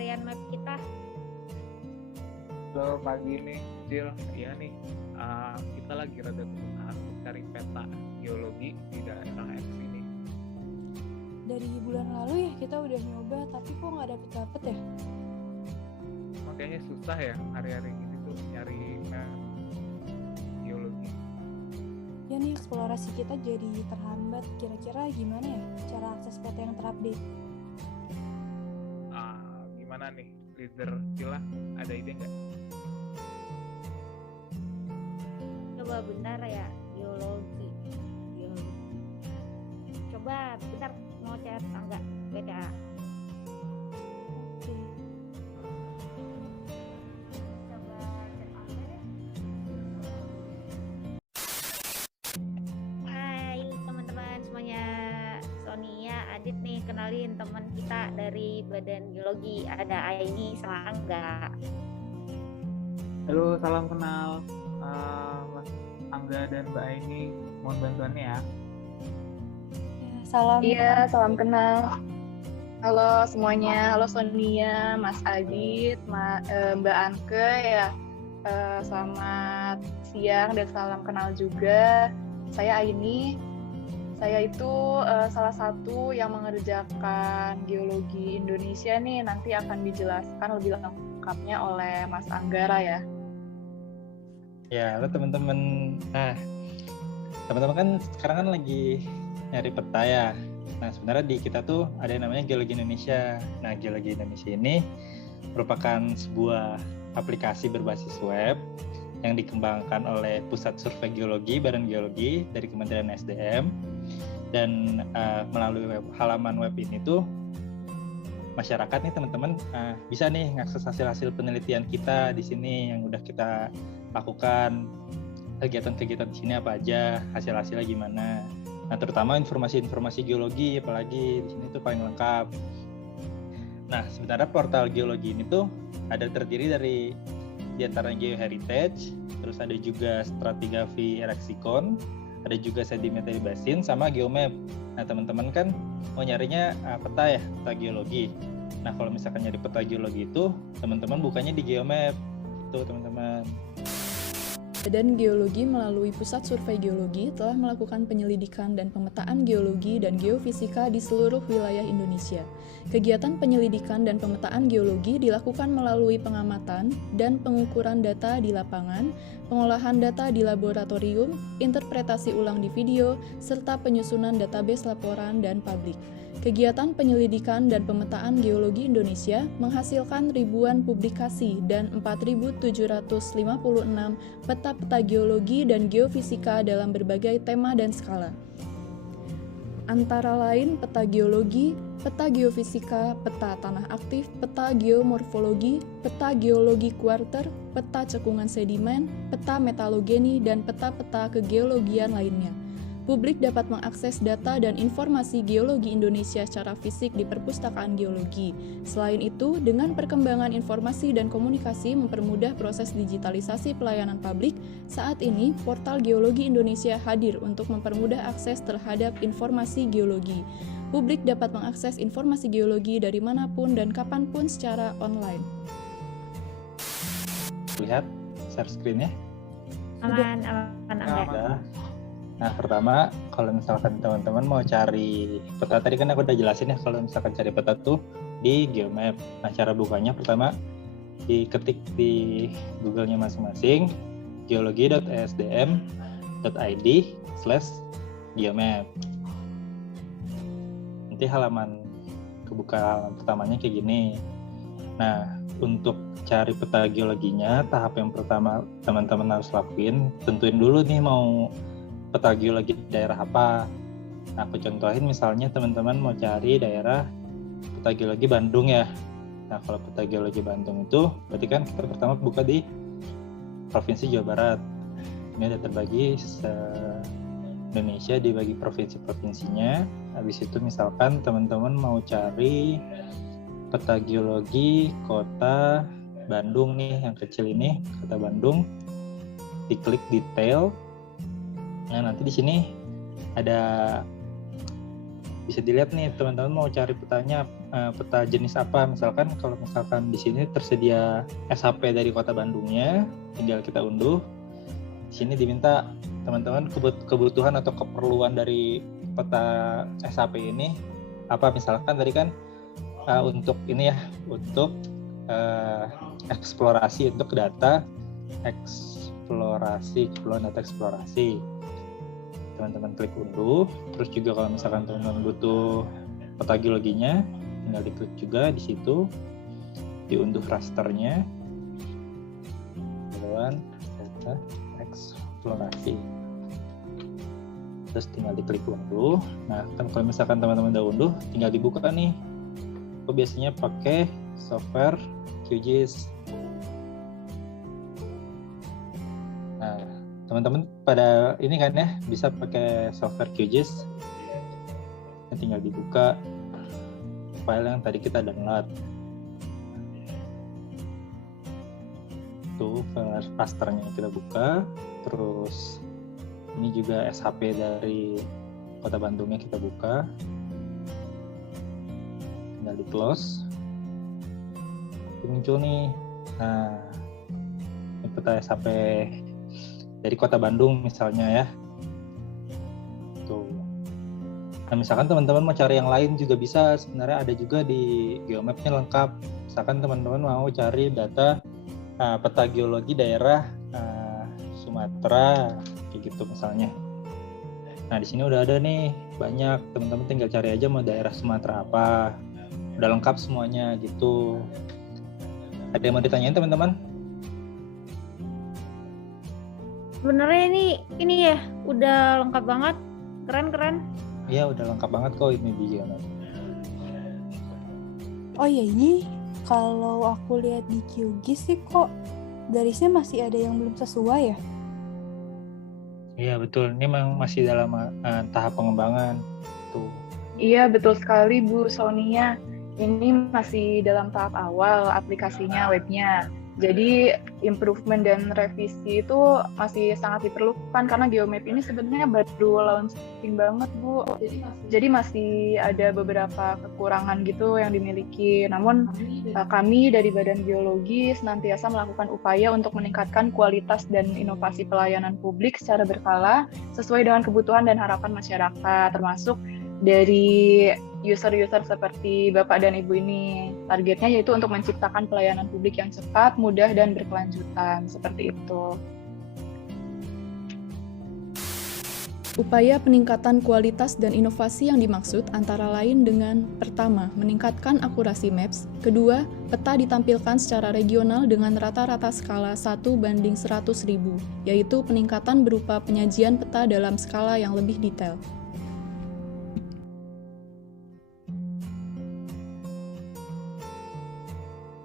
pencarian map kita. Halo pagi nih, Cil. Iya nih, kita lagi rada kesusahan mencari peta geologi di daerah X ini. Dari bulan lalu ya kita udah nyoba, tapi kok nggak dapet ya? Makanya susah ya hari-hari ini tuh nyari map geologi. Ya nih eksplorasi kita jadi terhambat. Kira-kira gimana ya cara akses peta yang terupdate? Gimana nih, leader Cila? Ada ide nggak? Coba bentar ya, geologi. Coba bentar, mau chat tangga beda. Oke. Coba chat tangga deh. Hai teman-teman semuanya, Sonia, Adit nih, kenalin teman kita dari Badan Geologi, ada Aini sama Angga. Halo, salam kenal. Mas Angga dan Mbak Aini, mohon bantuannya ya. Salam. Iya, salam kenal. Halo semuanya, halo Sonia, Mas Adit, Mbak Anke ya. Selamat siang dan salam kenal juga. Saya Aini. Saya itu salah satu yang mengerjakan geologi Indonesia nih. Nanti akan dijelaskan lebih lengkapnya oleh Mas Anggara ya. Ya, halo teman-teman. Nah, teman-teman kan sekarang kan lagi nyari peta ya. Nah, sebenarnya di kita tuh ada yang namanya Geologi Indonesia. Nah, Geologi Indonesia ini merupakan sebuah aplikasi berbasis web yang dikembangkan oleh Pusat Survei Geologi, Badan Geologi dari Kementerian SDM. Dan melalui halaman web ini tuh masyarakat nih teman-teman bisa nih mengakses hasil-hasil penelitian kita di sini yang udah kita lakukan, kegiatan-kegiatan di sini apa aja, hasil-hasilnya gimana. Nah, terutama informasi-informasi geologi, apalagi di sini tuh paling lengkap. Nah, sebenarnya portal geologi ini tuh ada terdiri dari diantaranya GeoHeritage, terus ada juga stratigraphy Lexicon, ada juga sedimentary basin, sama geomap. Nah, teman-teman kan mau nyarinya peta ya, peta geologi. Nah, kalau misalkan nyari peta geologi itu, teman-teman bukanya di geomap. Itu teman-teman. Badan Geologi melalui Pusat Survei Geologi telah melakukan penyelidikan dan pemetaan geologi dan geofisika di seluruh wilayah Indonesia. Kegiatan penyelidikan dan pemetaan geologi dilakukan melalui pengamatan dan pengukuran data di lapangan, pengolahan data di laboratorium, interpretasi ulang di video, serta penyusunan database laporan dan publik. Kegiatan penyelidikan dan pemetaan geologi Indonesia menghasilkan ribuan publikasi dan 4.756 peta-peta geologi dan geofisika dalam berbagai tema dan skala. Antara lain peta geologi, peta geofisika, peta tanah aktif, peta geomorfologi, peta geologi kuarter, peta cekungan sedimen, peta metalogeni, dan peta-peta kegeologian lainnya. Publik dapat mengakses data dan informasi geologi Indonesia secara fisik di perpustakaan geologi. Selain itu, dengan perkembangan informasi dan komunikasi mempermudah proses digitalisasi pelayanan publik, saat ini portal Geologi Indonesia hadir untuk mempermudah akses terhadap informasi geologi. Publik dapat mengakses informasi geologi dari manapun dan kapanpun secara online. Lihat share screen-nya. Aman. Udah. Nah, pertama, kalau misalkan teman-teman mau cari peta, tadi kan aku udah jelasin ya, kalau misalkan cari peta tuh di Geomap. Nah, cara bukanya pertama, diketik di Google-nya masing-masing, geologi.esdm.id/geomap. Nanti kebuka halaman pertamanya kayak gini. Nah, untuk cari peta geologinya, tahap yang pertama teman-teman harus lakuin, tentuin dulu nih mau peta geologi daerah apa. Nah, aku contohin misalnya teman-teman mau cari daerah peta geologi Bandung ya. Nah, kalau peta geologi Bandung itu berarti kan kita pertama buka di Provinsi Jawa Barat. Ini ada terbagi Indonesia dibagi provinsi-provinsinya. Habis itu misalkan teman-teman mau cari peta geologi kota Bandung nih, yang kecil ini, kota Bandung. Diklik detail. Nah, nanti di sini ada bisa dilihat nih teman-teman mau cari petanya peta jenis apa. Misalkan kalau misalkan di sini tersedia SHP dari Kota Bandungnya, tinggal kita unduh. Di sini diminta teman-teman kebutuhan atau keperluan dari peta SHP ini apa. Misalkan tadi kan untuk ini ya, untuk eksplorasi untuk data eksplorasi, keperluan data eksplorasi. Teman-teman klik unduh. Terus juga kalau misalkan teman-teman butuh peta geologinya, tinggal diklik juga di situ, diunduh rasternya, keperluan data eksplorasi. Terus tinggal diklik unduh. Nah, kan kalau misalkan teman-teman udah unduh, tinggal dibuka nih. Aku biasanya pakai software QGIS. Nah, teman-teman pada ini kan ya bisa pakai software QGIS. Tinggal dibuka file yang tadi kita download. Tuh file rasternya kita buka. Terus ini juga SHP dari Kota Bandungnya kita buka. Tinggal di close. Muncul nih. Nah, ini peta SHP dari Kota Bandung misalnya ya. Tuh. Nah, misalkan teman-teman mau cari yang lain juga bisa. Sebenarnya ada juga di Geomapnya lengkap. Misalkan teman-teman mau cari data peta geologi daerah Sumatera kayak gitu misalnya. Nah, di sini udah ada nih banyak. Teman-teman tinggal cari aja mau daerah Sumatera apa. Udah lengkap semuanya gitu. Ada yang mau ditanyain teman-teman? Sebenarnya ini ya udah lengkap banget, keren. Iya, udah lengkap banget kok ini di Geomap. Oh ya, ini kalau aku lihat di QGIS sih kok garisnya masih ada yang belum sesuai ya? Iya betul, ini memang masih dalam tahap pengembangan tuh. Iya, betul sekali Bu Sonia. Ini masih dalam tahap awal aplikasinya, webnya. Jadi improvement dan revisi itu masih sangat diperlukan karena Geomap ini sebenarnya baru launching banget Bu. Jadi masih ada beberapa kekurangan gitu yang dimiliki. Namun kami dari Badan Geologi senantiasa melakukan upaya untuk meningkatkan kualitas dan inovasi pelayanan publik secara berkala sesuai dengan kebutuhan dan harapan masyarakat, termasuk dari user-user seperti Bapak dan Ibu ini. Targetnya yaitu untuk menciptakan pelayanan publik yang cepat, mudah, dan berkelanjutan. Seperti itu. Upaya peningkatan kualitas dan inovasi yang dimaksud antara lain dengan: pertama, meningkatkan akurasi maps; kedua, peta ditampilkan secara regional dengan rata-rata skala 1:100.000, yaitu peningkatan berupa penyajian peta dalam skala yang lebih detail.